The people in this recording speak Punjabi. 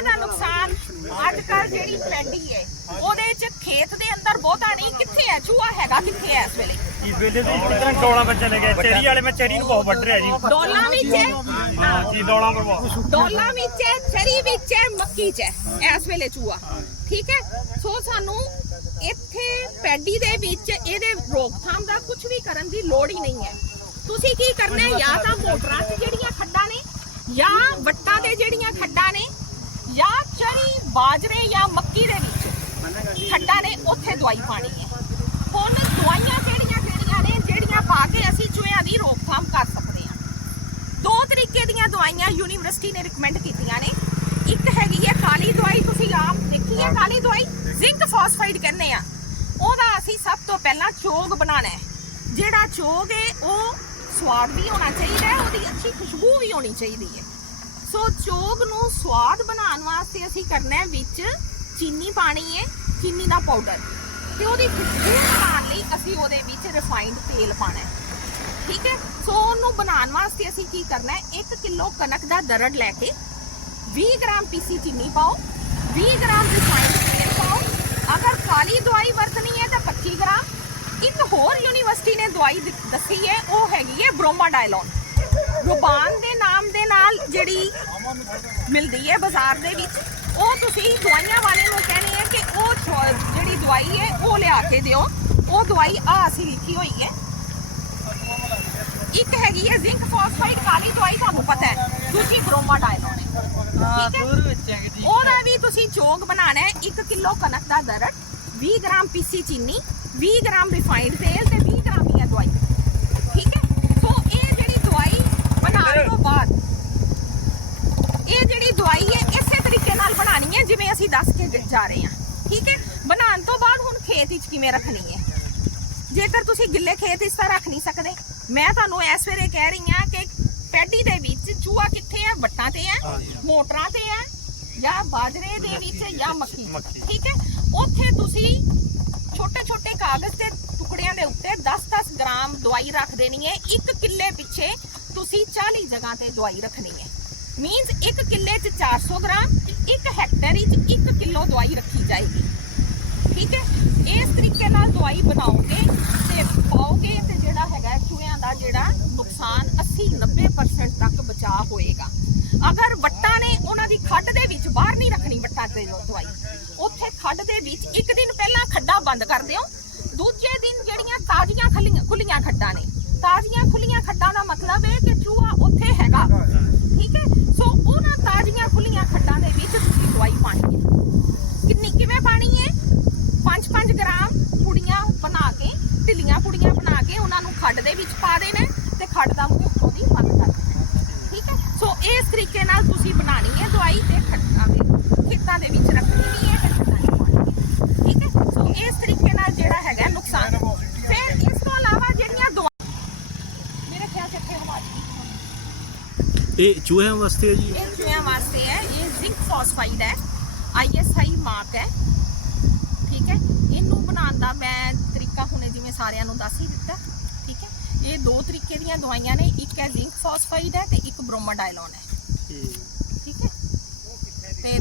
ਏਕੜ ਜਿਹੜੀ ਪੈਂਡੀ ਹੈ ਉਹਦੇ ਚ ਖੇਤ ਦੇ ਅੰਦਰ ਬਹੁਤਾ ਨਹੀਂ ਕਿੱਥੇ ਹੈ ਚੂਹਾ ਹੈਗਾ ਕਿੱਥੇ ਹੈ ਇਸ ਵੇਲੇ? ਇਸ ਵੇਲੇ ਤੇ ਇਤਨਾ ਡੋਲਾ ਬੱਚੇ ਲੈ ਗਏ ਚੇਰੀ ਵਾਲੇ ਮੈਂ ਚੇਰੀ ਨੂੰ ਬਹੁਤ ਵੱਢ ਰਿਹਾ ਜੀ। ਡੋਲਾਂ ਵਿੱਚ ਹੈ ਹਾਂ ਜੀ ਡੋਲਾ ਪਰ ਬਹੁਤ। ਡੋਲਾਂ ਵਿੱਚ ਹੈ ਚਰੀ ਵਿੱਚ ਹੈ ਮੱਕੀ ਚ ਹੈ ਇਸ ਵੇਲੇ ਚੂਹਾ। ਠੀਕ ਹੈ ਸੋ ਸਾਨੂੰ ਇੱਥੇ ਪੈਡੀ ਦੇ ਵਿੱਚ ਇਹਦੇ ਰੋਕਥਾਮ ਦਾ ਕੁਝ ਵੀ ਕਰਨ ਦੀ ਲੋੜ ਹੀ ਨਹੀਂ ਹੈ ਤੁਸੀਂ ਕੀ ਕਰਨਾ ਹੈ ਜਾਂ ਤਾਂ ਮੋਟਰਾਂ 'ਚ ਜਿਹੜੀਆਂ ਖੱਡਾਂ ਨੇ ਜਾਂ ਵੱਟਾਂ ਦੇ ਜਿਹੜੀਆਂ ਖੱਡਾਂ ਨੇ ਜਾਂ ਚਰੀ, ਬਾਜਰੇ ਜਾਂ ਮੱਕੀ ਦੇ ਵਿੱਚ। ਖੱਡਾ ਨੇ ਉੱਥੇ ਦਵਾਈ ਪਾਣੀ ਹੈ। ਹੁਣ ਦਵਾਈਆਂ ਕਿਹੜੀਆਂ ਕਿਹੜੀਆਂ ਨੇ, ਜਿਹੜੀਆਂ ਪਾ ਕੇ ਅਸੀਂ ਚੂਹਿਆਂ ਦੀ ਰੋਕਥਾਮ ਕਰ ਸਕਦੇ ਹਾਂ। ਦੋ ਤਰੀਕੇ ਦੀਆਂ ਦਵਾਈਆਂ ਯੂਨੀਵਰਸਿਟੀ ਨੇ ਰეკਮੈਂਡ ਕੀਤੀਆਂ ਨੇ। ਇੱਕ ਹੈਗੀ ਹੈ ਕਾਲੀ ਦਵਾਈ, ਤੁਸੀਂ ਆਪ ਦੇਖੀ ਹੈ ਕਾਲੀ ਦਵਾਈ? ਜ਼ਿੰਕ ਫਾਸਫਾਈਡ ਕਹਿੰਦੇ ਆ। ਉਹਦਾ ਅਸੀਂ ਸਭ ਤੋਂ ਪਹਿਲਾਂ ਚੋਗ ਬਣਾਉਣਾ ਹੈ। ਜਿਹੜਾ ਚੋਗ ਹੈ, ਉਹ ਸਵਾਦ ਵੀ ਹੋਣਾ ਚਾਹੀਦਾ ਹੈ, ਉਹਦੀ ਅੱਛੀ ਖੁਸ਼ਬੂ ਵੀ ਹੋਣੀ ਚਾਹੀਦੀ ਹੈ। ਸੋ ਚੋਗ ਨੂੰ ਸਵਾਦ ਬਣਾਉਣ ਵਾਸਤੇ ਅਸੀਂ ਕਰਨਾ ਹੈ ਵਿੱਚ ਚੀਨੀ ਪਾਣੀ ਹੈ, ਚੀਨੀ ਦਾ ਪਾਊਡਰ ਤੇ ਉਹਦੀ ਖੁਸ਼ਬੂ ਬਣਾਉਣ ਲਈ ਅਸੀਂ ਉਹਦੇ ਵਿੱਚ ਰਿਫਾਈਨਡ ਤੇਲ ਪਾਣਾ ਹੈ। ਠੀਕ ਹੈ? ਸੋ ਉਹਨੂੰ ਬਣਾਉਣ ਵਾਸਤੇ ਅਸੀਂ ਕੀ ਕਰਨਾ ਹੈ 1 ਕਿਲੋ ਕਣਕ ਦਾ ਦਰੜ ਲੈ ਕੇ 20 ਗ੍ਰਾਮ ਪੀਸੀ ਚੀਨੀ ਪਾਓ 20 ਗ੍ਰਾਮ ਰਿਫਾਈਨਡ ਤੇਲ ਪਾਓ। ਅਗਰ ਕਾਲੀ ਦਵਾਈ ਵਰਤਣੀ ਹੈ ਤਾਂ 25 ਗ੍ਰਾਮ। ਇੱਕ ਹੋਰ ਯੂਨੀਵਰਸਿਟੀ ਨੇ ਦਵਾਈ ਦੱਸੀ ਹੈ, ਉਹ ਹੈਗੀ ਹੈ ਬ੍ਰੋਮਾਡਾਇਲੋਨ ਰੁਬਾਨ ਦੇ ਨਾਮ ਦੇ ਨਾਲ ਜਿਹੜੀ ਮਿਲਦੀ ਹੈ ਬਾਜ਼ਾਰ ਦੇ ਵਿੱਚ ਉਹ ਤੁਸੀਂ ਦਵਾਈਆਂ ਵਾਲੇ ਨੂੰ ਕਹਿੰਦੇ ਹੈ ਕਿ ਉਹ ਜਿਹੜੀ ਦਵਾਈ ਹੈ ਉਹ ਲਿਆ ਕੇ ਦਿਓ। ਉਹ ਦਵਾਈ ਆ ਅਸੀਂ ਲਿਖੀ ਹੋਈ ਹੈ। ਇੱਕ ਹੈਗੀ ਹੈ ਜ਼ਿੰਕ ਫਾਸਫਾਈਡ ਕਾਲੀ ਦਵਾਈ ਤੁਹਾਨੂੰ ਪਤਾ ਹੈ। ਦੂਜੀ ਬ੍ਰੋਮਾਡਾਇਲੋਨ ਹੈ ਠੀਕ ਹੈ? ਉਹਦਾ ਵੀ ਤੁਸੀਂ ਚੋਗ ਬਣਾਉਣਾ ਹੈ। 1 ਕਿਲੋ ਕਣਕ ਦਾ ਦਰੜ 20 ਗ੍ਰਾਮ ਪੀਸੀ ਚੀਨੀ 20 ਗ੍ਰਾਮ ਰਿਫਾਈਨਡ ਤੇਲ ਤੇ 20 ਗ੍ਰਾਮ ਦੀਆਂ ਦਵਾਈ ਠੀਕ ਹੈ ਸੋ ਇਹ ਜਿਹੜੀ ਦਵਾਈ ਬਣਾਉਣ ਤੋਂ ਬਾਅਦ ਇਹ ਜਿਹੜੀ ਦਵਾਈ ਹੈ ਇਸੇ ਤਰੀਕੇ ਨਾਲ ਅਸੀਂ ਦੱਸ ਕੇ ਜ- ਰਹੇ ਹਾਂ। ਠੀਕ ਹੈ? ਬਣਾਉਣ ਤੋਂ ਬਾਅਦ ਹੁਣ ਖੇਤ ਵਿੱਚ ਕਿਵੇਂ ਰੱਖਣੀ ਹੈ? ਜੇਕਰ ਤੁਸੀਂ ਗਿੱਲੇ ਖੇਤ ਇਸ ਤਰ੍ਹਾਂ ਰੱਖ ਨਹੀਂ ਸਕਦੇ ਮੈਂ ਤੁਹਾਨੂੰ ਇਸ ਵੇਲੇ ਕਹਿ ਰਹੀ ਹਾਂ ਕਿ ਪੈਡੀ ਦੇ ਵਿੱਚ ਚੂਹਾ ਕਿੱਥੇ ਹੈ? ਵੱਟਾਂ ਤੇ ਹੈ ਮੋਟਰਾਂ ਤੇ ਹੈ ਜਾਂ ਬਾਜਰੇ ਦੇ ਵਿੱਚ ਜਾਂ ਮੱਕੀ? ਮੱਕੀ। ਠੀਕ ਹੈ? ਉੱਥੇ ਤੁਸੀਂ ਛੋਟੇ ਛੋਟੇ ਕਾਗਜ਼ ਦੇ ਟੁਕੜਿਆਂ ਦੇ ਉੱਤੇ 10-10 ਗ੍ਰਾਮ ਦਵਾਈ ਰੱਖ ਦੇਣੀ ਹੈ। ਇੱਕ ਕਿੱਲੇ ਪਿੱਛੇ ਤੁਸੀਂ 40 ਜਗ੍ਹਾ ਤੇ ਦਵਾਈ ਰੱਖਣੀ ਹੈ। ਮੀਨਸ ਇੱਕ ਕਿੱਲੇ 'ਚ 400 ਗ੍ਰਾਮ ਇੱਕ ਹੈਕਟਰ ਵਿੱਚ 1 ਕਿਲੋ ਦਵਾਈ ਰੱਖੀ ਜਾਏਗੀ। ਠੀਕ ਹੈ? ਇਸ ਤਰੀਕੇ ਨਾਲ ਦਵਾਈ ਬਣਾਓਗੇ ਤੇ ਪਾਓਗੇ ਤੇ ਜਿਹੜਾ ਹੈਗਾ ਚੂਹਿਆਂ ਦਾ ਜਿਹੜਾ ਨੁਕਸਾਨ 80 90% ਤੱਕ ਬਚਾਅ ਹੋਏਗਾ। ਅਗਰ ਵੱਟਾਂ ਨੇ ਉਹਨਾਂ ਦੀ ਖੱਡ ਦੇ ਵਿੱਚ ਬਾਹਰ ਨਹੀਂ ਰੱਖਣੀ ਵੱਟਾਂ ਤੇ ਦਵਾਈ, ਉੱਥੇ ਖੱਡ ਦੇ ਵਿੱਚ ਇੱਕ ਦਿਨ ਪਹਿਲਾਂ ਖੱਡਾਂ ਬੰਦ ਕਰ ਦਿਓ। ਦੂਜੇ ਦਿਨ ਜਿਹੜੀਆਂ ਤਾਜ਼ੀਆਂ ਖੁੱਲੀਆਂ ਖੁੱਲੀਆਂ ਖੱਡਾਂ ਨੇ, ਤਾਜ਼ੀਆਂ ਖੁੱਲੀਆਂ ਖੱਡਾਂ ਦਾ ਮਤਲਬ ਹੈ ਕਿ ਚੂਹਾ ਉੱਥੇ ਹੈਗਾ ਠੀਕ ਹੈ ਸੋ ਉਹਨਾਂ ਤਾਜ਼ੀਆਂ ਖੁੱਲੀਆਂ ਖੱਡਾਂ ਦੇ ਵਿੱਚ ਤੁਸੀਂ ਦਵਾਈ ਪਾਣੀ ਹੈ ਕਿੰਨੀ ਕਿਵੇਂ ਪਾਣੀ ਹੈ 5-5 ਗ੍ਰਾਮ ਪੁੜੀਆਂ ਬਣਾ ਕੇ ਢਿੱਲੀਆਂ ਪੁੜੀਆਂ ਬਣਾ ਕੇ ਉਹਨਾਂ ਨੂੰ ਖੱਡ ਦੇ ਵਿੱਚ ਪਾ ਦੇਣਾ ਤੇ ਖੱਡ ਦਾ ਮੂੰਹ ਉੱਤੋਂ ਦੀ ਬੰਦ ਕਰ ਦੇਣਾ। ਠੀਕ ਹੈ? ਸੋ ਇਸ ਤਰੀਕੇ ਨਾਲ ਤੁਸੀਂ ਬਣਾਣੀ ਹੈ ਦਵਾਈ ਤੇ ਖੱਡਾਂ ਦੇ ਖੇਤਾਂ ਦੇ ਵਿੱਚ ਰੱਖਣੀ ਨਹੀਂ ਹੈ ਤੇ ਖੱਡਾਂ ਨਹੀਂ ਪਾਉਣੀ। ਠੀਕ ਹੈ? ਸੋ ਇਸ ਤਰੀਕੇ ਨਾਲ ਜਿਹੜਾ ਹੈਗਾ ਨੁਕਸਾਨ। ਫਿਰ ਇਸ ਤੋਂ ਇਲਾਵਾ ਜਿਹੜੀਆਂ ਦਵਾ ਮੇਰੇ ਖਿਆਲ ਚ ਇੱਥੇ ਹਵਾ ਇਹ ਚੂਹਿਆਂ ਵਾਸਤੇ ਹੈ ਜੀ? ਇਹ ਚੂਹਿਆਂ ਵਾਸਤੇ ਹੈ। ਇਹ ਜ਼ਿੰਕ ਫਾਸਫਾਈਡ ਹੈ। ਆਈਐਸਆਈ ਮਾਰਕ ਹੈ। ਠੀਕ ਹੈ? ਇਹਨੂੰ ਬਣਾਉਣ ਦਾ ਮੈਂ ਤਰੀਕਾ ਹੁਣੇ ਜਿਵੇਂ ਸਾਰਿਆਂ ਨੂੰ ਦੱਸ ਹੀ ਦਿੱਤਾ। ਦੋ ਤਰੀਕੇ ਦੀਆਂ ਦਵਾਈਆਂ ਨੇ ਇੱਕ ਹੈ ਜ਼ਿੰਕ ਫਾਸਫਾਈਡ ਹੈ ਤੇ ਇੱਕ ਬ੍ਰੋਮਾਡਾਇਲੋਨ ਹੈ। ਠੀਕ ਹੈ? ਤੇ